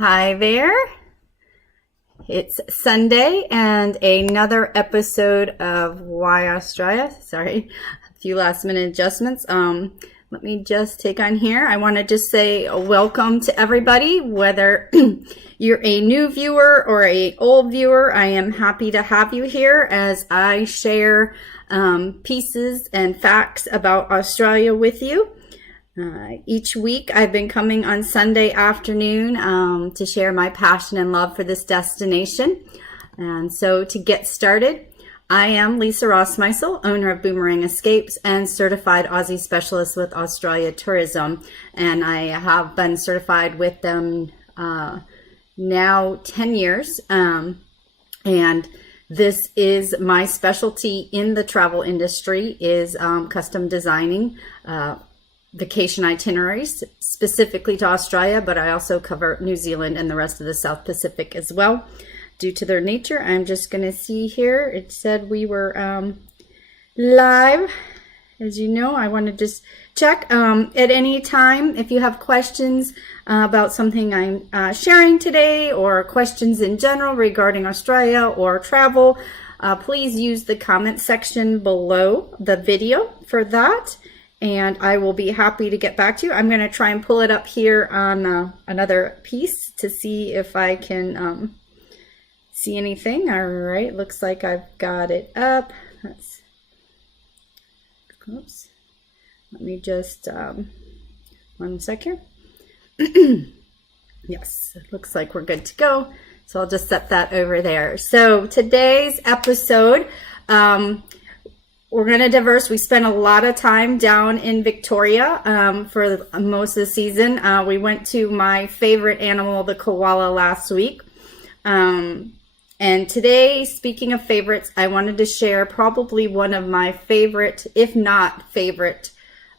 Hi there. It's Sunday and another episode of Why Australia. Sorry, a few last minute adjustments. Let me just take on here. I want to just say welcome to everybody, whether you're a new viewer or a old viewer. I am happy to have you here as I share pieces and facts about Australia with you. Each week I've been coming on Sunday afternoon to share my passion and love for this destination. And so to get started, I am Lisa Rossmeissl, owner of Boomerang Escapes and certified Aussie specialist with Australia Tourism. And I have been certified with them now 10 years. And this is my specialty in the travel industry is custom designing vacation itineraries specifically to Australia, but I also cover New Zealand and the rest of the South Pacific as well. Due to their nature, I'm just going to see here. It said we were live. As you know, I want to just check at any time if you have questions about something I'm sharing today or questions in general regarding Australia or travel. Please use the comment section below the video for that. And I will be happy to get back to you. I'm going to try and pull it up here on another piece to see if I can see anything. All right, looks like I've got it up. Oops. Let me just, 1 second. Yes, it looks like we're good to go. So I'll just set that over there. So today's episode, we're going to diverse. We spent a lot of time down in Victoria for most of the season. We went to my favorite animal, the koala, last week. And today, speaking of favorites, I wanted to share probably one of my favorite, if not favorite,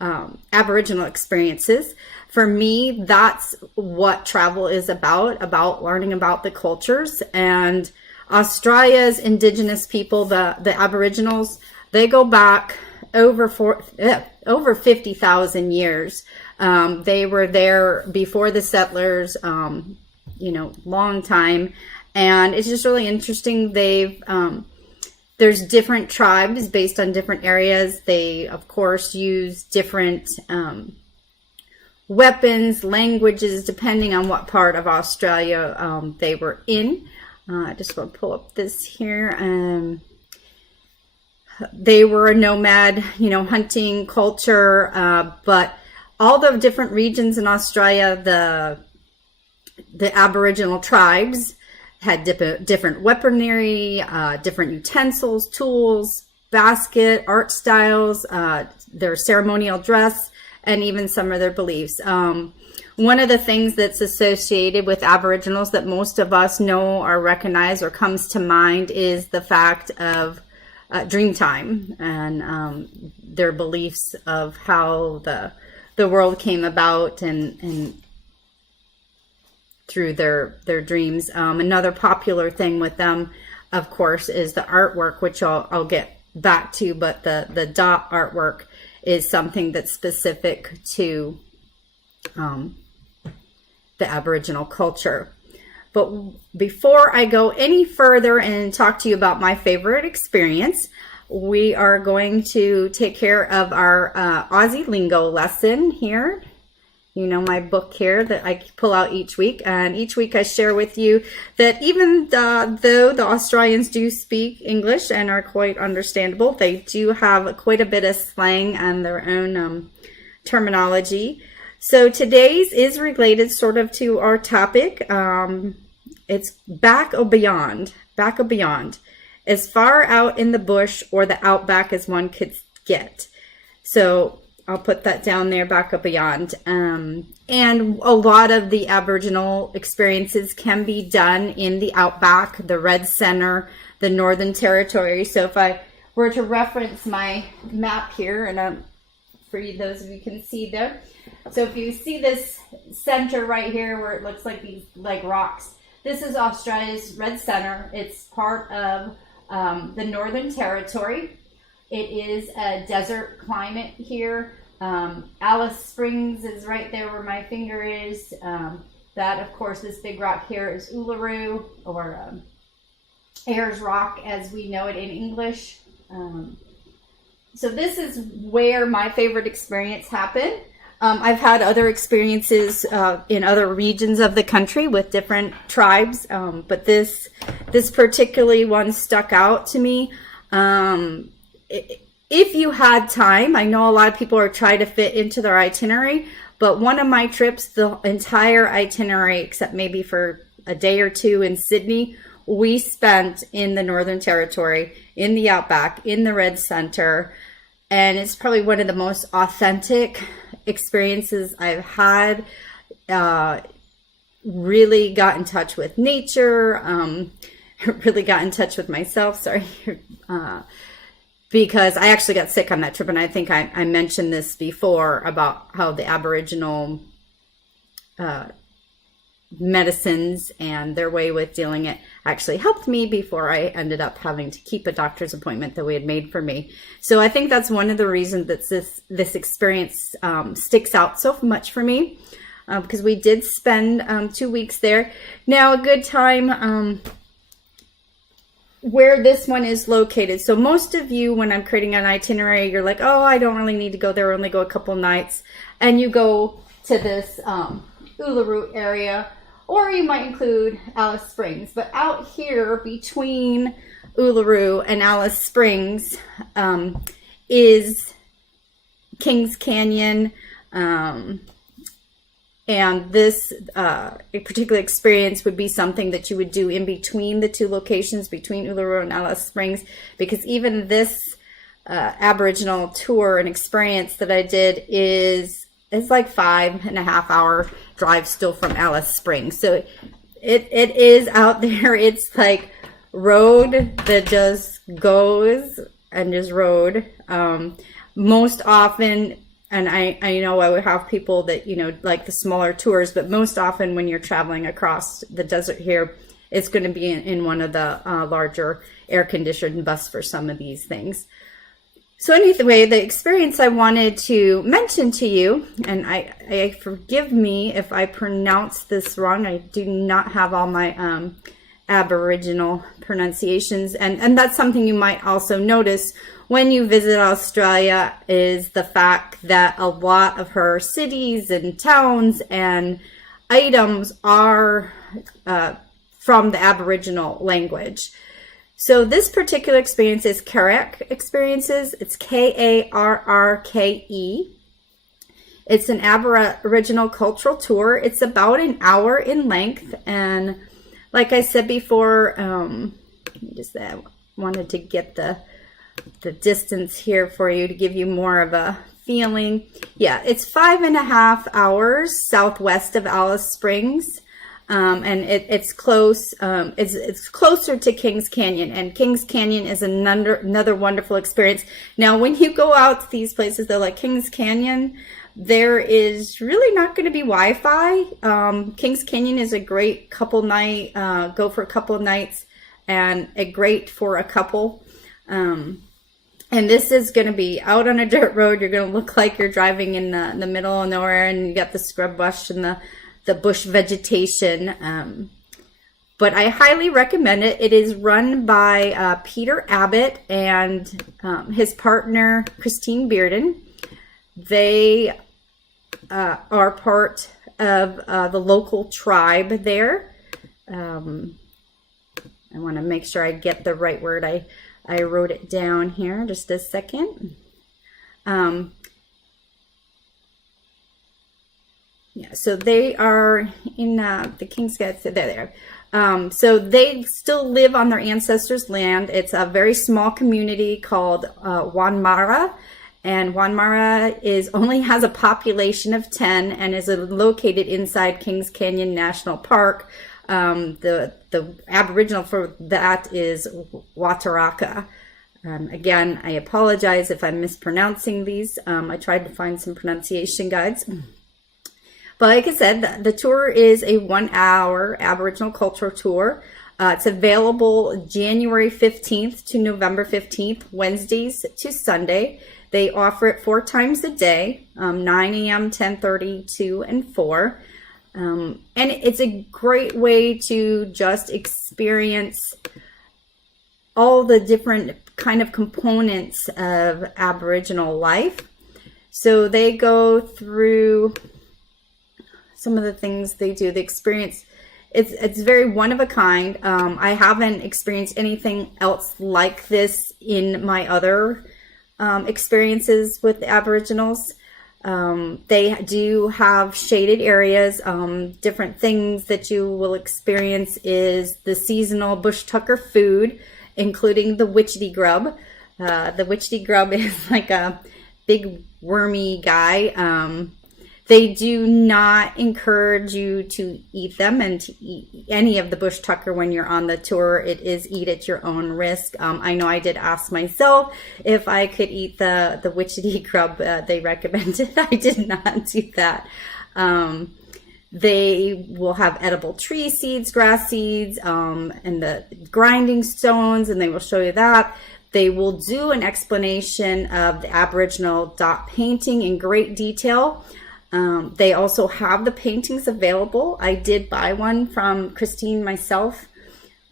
Aboriginal experiences. For me, that's what travel is about learning about the cultures. And Australia's Indigenous people, the Aboriginals, they go back over 50,000 years. They were there before the settlers, long time. And it's just really interesting. There's different tribes based on different areas. They, of course, use different weapons, languages, depending on what part of Australia they were in. I just want to pull up this here. They were a nomad, hunting culture, but all the different regions in Australia, the Aboriginal tribes had different weaponry, different utensils, tools, basket, art styles, their ceremonial dress, and even some of their beliefs. One of the things that's associated with Aboriginals that most of us know or recognize or comes to mind is the fact of Dreamtime and their beliefs of how the world came about and through their dreams. Another popular thing with them, of course, is the artwork, which I'll get back to, but the dot artwork is something that's specific to the Aboriginal culture. But before I go any further and talk to you about my favorite experience, we are going to take care of our Aussie lingo lesson here. My book here that I pull out each week. And each week I share with you that even though the Australians do speak English and are quite understandable, they do have quite a bit of slang and their own terminology. So today's is related sort of to our topic. It's back or beyond, as far out in the bush or the outback as one could get. So I'll put that down there, back or beyond. And a lot of the Aboriginal experiences can be done in the outback, the Red Centre, the Northern Territory. So if I were to reference my map here, and for you, those of you can see there. So if you see this center right here where it looks like these rocks, this is Australia's Red Centre. It's part of the Northern Territory. It is a desert climate here. Alice Springs is right there where my finger is. That, of course, this big rock here is Uluru, or Ayers Rock as we know it in English. So this is where my favorite experience happened. I've had other experiences in other regions of the country with different tribes, but this particularly one stuck out to me. If you had time, I know a lot of people are trying to fit into their itinerary, but one of my trips, the entire itinerary, except maybe for a day or two in Sydney, we spent in the Northern Territory, in the Outback, in the Red Center, and it's probably one of the most authentic experiences I've had. Really got in touch with nature, really got in touch with myself, because I actually got sick on that trip, and I think I mentioned this before about how the Aboriginal medicines and their way with dealing it actually helped me before I ended up having to keep a doctor's appointment that we had made for me. So I think that's one of the reasons that this experience sticks out so much for me, because we did spend 2 weeks there. Now, a good time where this one is located. So most of you, when I'm creating an itinerary, you're like, oh, I don't really need to go there, only go a couple nights. And you go to this Uluru area, or you might include Alice Springs. But out here between Uluru and Alice Springs is Kings Canyon. And this particular experience would be something that you would do in between the two locations, between Uluru and Alice Springs, because even this Aboriginal tour and experience that I did it's like 5.5 hour drive still from Alice Springs. So it is out there. It's like road that just goes and just road. Most often, and I know I would have people that, like the smaller tours, but most often when you're traveling across the desert here, it's going to be in one of the larger air-conditioned bus for some of these things. So anyway, the experience I wanted to mention to you, and I forgive me if I pronounce this wrong. I do not have all my Aboriginal pronunciations, and that's something you might also notice when you visit Australia, is the fact that a lot of her cities and towns and items are from the Aboriginal language. So this particular experience is Karrke Experiences. It's Karrke. It's an Aboriginal cultural tour. It's about an hour in length. And like I said before, I wanted to get the distance here for you to give you more of a feeling. Yeah, it's 5.5 hours southwest of Alice Springs. And it's close. It's closer to Kings Canyon, and Kings Canyon is another wonderful experience. Now, when you go out to these places, though, like Kings Canyon, there is really not going to be Wi-Fi. Kings Canyon is a great couple night, go for a couple of nights, and a great for a couple. And this is going to be out on a dirt road. You're going to look like you're driving in the middle of nowhere, and you got the scrub brush and the bush vegetation. But I highly recommend it. It is run by Peter Abbott and his partner, Christine Bearden. They are part of the local tribe there. I want to make sure I get the right word. I wrote it down here. Just a second. Yeah, so they are in the King's Gate. There. So they still live on their ancestors' land. It's a very small community called Wanmara, and Wanmara only has a population of 10 and is located inside Kings Canyon National Park. The Aboriginal for that is Wataraka. Again, I apologize if I'm mispronouncing these. I tried to find some pronunciation guides. But like I said, the tour is a 1 hour Aboriginal cultural tour. It's available January 15th to November 15th, Wednesdays to Sunday. They offer it 4 times a day, 9 a.m., 10:30, 2, and 4. And it's a great way to just experience all the different kind of components of Aboriginal life. So they go through some of the things they do, the experience. It's very one of a kind. I haven't experienced anything else like this in my other experiences with the Aboriginals. They do have shaded areas. Different things that you will experience is the seasonal bush tucker food, including the witchetty grub. The witchetty grub is like a big wormy guy. They do not encourage you to eat them and to eat any of the bush tucker when you're on the tour. It is eat at your own risk. I know I did ask myself if I could eat the witchetty grub. They recommended I did not do that. They will have edible tree seeds, grass seeds, and the grinding stones, and they will show you that. They will do an explanation of the Aboriginal dot painting in great detail. They also have the paintings available. I did buy one from Christine myself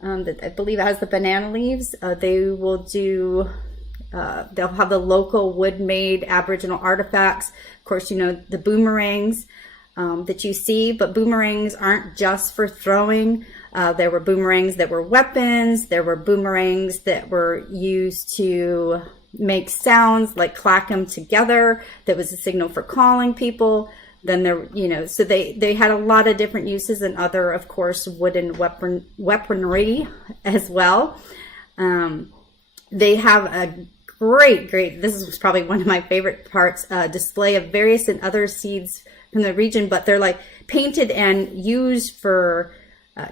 that I believe has the banana leaves. They will do, they'll have the local wood-made Aboriginal artifacts. Of course, you know, the boomerangs that you see, but boomerangs aren't just for throwing. There were boomerangs that were weapons. There were boomerangs that were used to make sounds like clack them together. That was a signal for calling people. Then there, you know, so they had a lot of different uses, and other, of course, wooden weaponry as well. They have a great, this is probably one of my favorite parts, display of various and other seeds from the region, but they're like painted and used for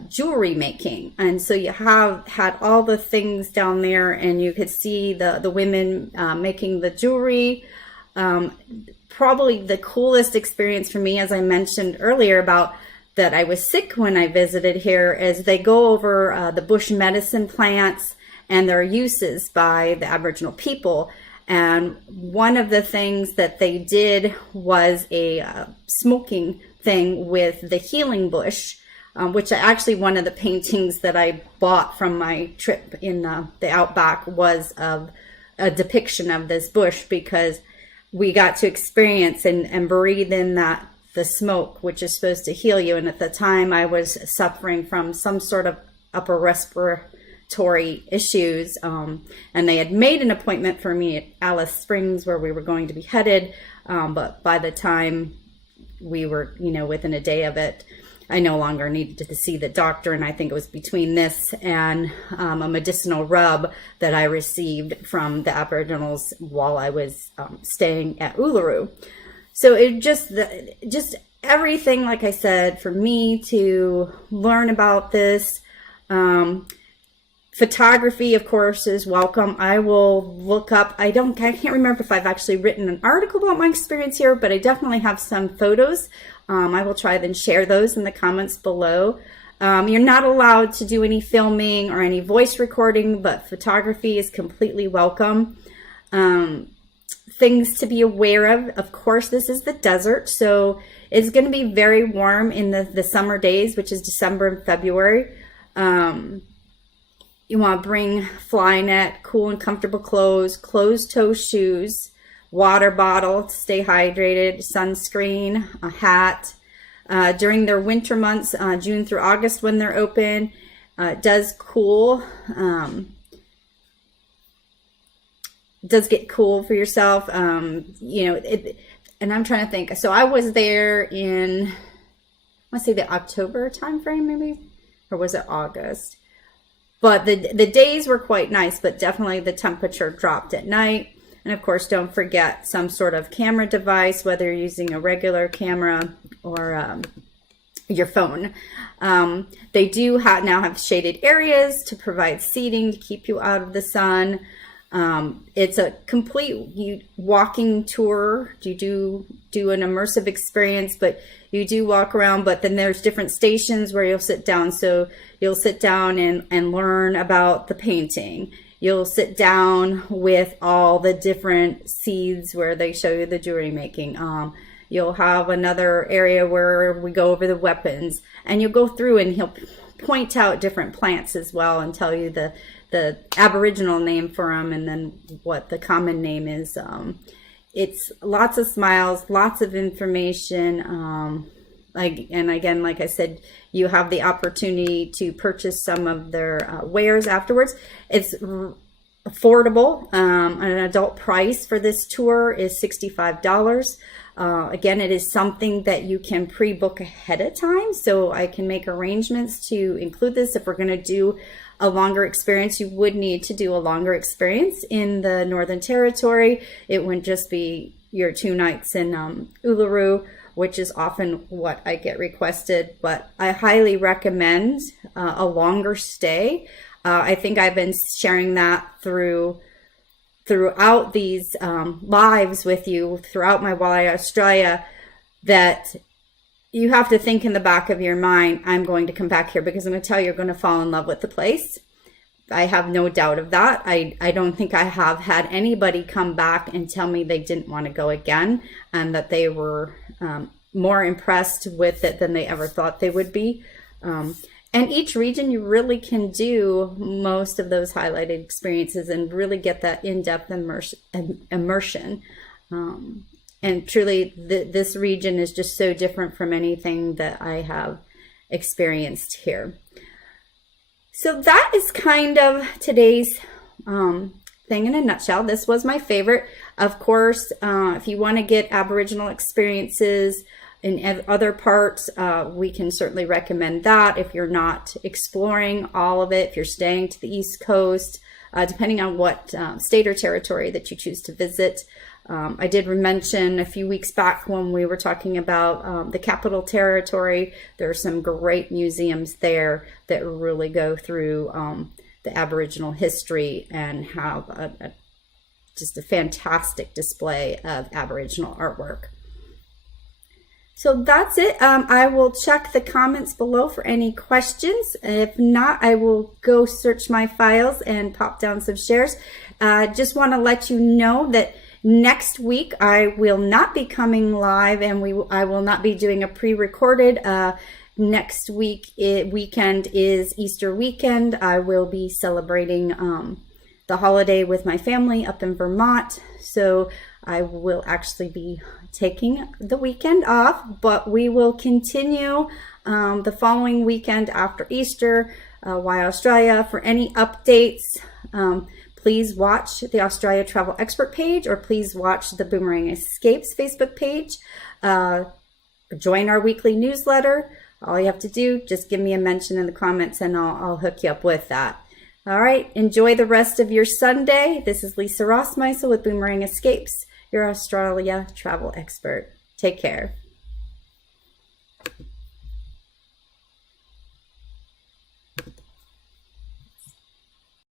jewelry making. And so you had all the things down there, and you could see the women making the jewelry. Probably the coolest experience for me, as I mentioned earlier about that I was sick when I visited here, is they go over the bush medicine plants and their uses by the Aboriginal people. And one of the things that they did was a smoking thing with the healing bush, which actually one of the paintings that I bought from my trip in the outback was of a depiction of this bush, because we got to experience and breathe in the smoke, which is supposed to heal you. And at the time I was suffering from some sort of upper respiratory issues. And they had made an appointment for me at Alice Springs where we were going to be headed. But by the time we were, you know, within a day of it, I no longer needed to see the doctor, and I think it was between this and a medicinal rub that I received from the Aboriginals while I was staying at Uluru. So it just everything, like I said, for me to learn about this. Photography, of course, is welcome. I will look up, I can't remember if I've actually written an article about my experience here, but I definitely have some photos. I will try and share those in the comments below. You're not allowed to do any filming or any voice recording, but photography is completely welcome. Things to be aware of course, this is the desert, so it's going to be very warm in the summer days, which is December and February. You want to bring fly net, cool and comfortable clothes, closed-toe shoes, water bottle to stay hydrated, sunscreen, a hat. During their winter months, June through August when they're open, it does cool. It does get cool for yourself. You know, and I'm trying to think. So I was there in, I want to say the October time frame maybe, or was it August? But the days were quite nice, but definitely the temperature dropped at night. And of course, don't forget some sort of camera device, whether you're using a regular camera or your phone. They do now have shaded areas to provide seating to keep you out of the sun. It's a complete walking tour. You do an immersive experience, but you do walk around, but then there's different stations where you'll sit down. So you'll sit down and learn about the painting. You'll sit down with all the different seeds where they show you the jewelry making. You'll have another area where we go over the weapons, and you'll go through and he'll point out different plants as well and tell you the Aboriginal name for them and then what the common name is. It's lots of smiles, lots of information. And again, like I said, you have the opportunity to purchase some of their wares afterwards. It's affordable. An adult price for this tour is $65. Again, it is something that you can pre-book ahead of time, so I can make arrangements to include this. If we're going to do a longer experience, you would need to do a longer experience in the Northern Territory. It wouldn't just be your 2 nights in Uluru, which is often what I get requested, but I highly recommend a longer stay. I think I've been sharing that throughout these lives with you, throughout my Why Australia, that you have to think in the back of your mind, I'm going to come back here because I'm going to tell you, you're going to fall in love with the place. I have no doubt of that. I don't think I have had anybody come back and tell me they didn't want to go again and that they were more impressed with it than they ever thought they would be. And each region, you really can do most of those highlighted experiences and really get that in-depth immersion. And truly, this region is just so different from anything that I have experienced here. So that is kind of today's thing in a nutshell. This was my favorite. Of course, if you want to get Aboriginal experiences in other parts, we can certainly recommend that if you're not exploring all of it, if you're staying to the East Coast, depending on what state or territory that you choose to visit. I did mention a few weeks back when we were talking about the Capital Territory, there are some great museums there that really go through the Aboriginal history and have just a fantastic display of Aboriginal artwork. So that's it. I will check the comments below for any questions. If not, I will go search my files and pop down some shares. Just want to let you know that next week I will not be coming live, and I will not be doing a pre-recorded. Next weekend is Easter weekend. I will be celebrating the holiday with my family up in Vermont. So I will actually be taking the weekend off, but we will continue the following weekend after Easter. Why Australia? For any updates, please watch the Australia Travel Expert page, or please watch the Boomerang Escapes Facebook page. Join our weekly newsletter. All you have to do, just give me a mention in the comments and I'll hook you up with that. All right, enjoy the rest of your Sunday. This is Lisa Rossmeissl with Boomerang Escapes, your Australia travel expert. Take care.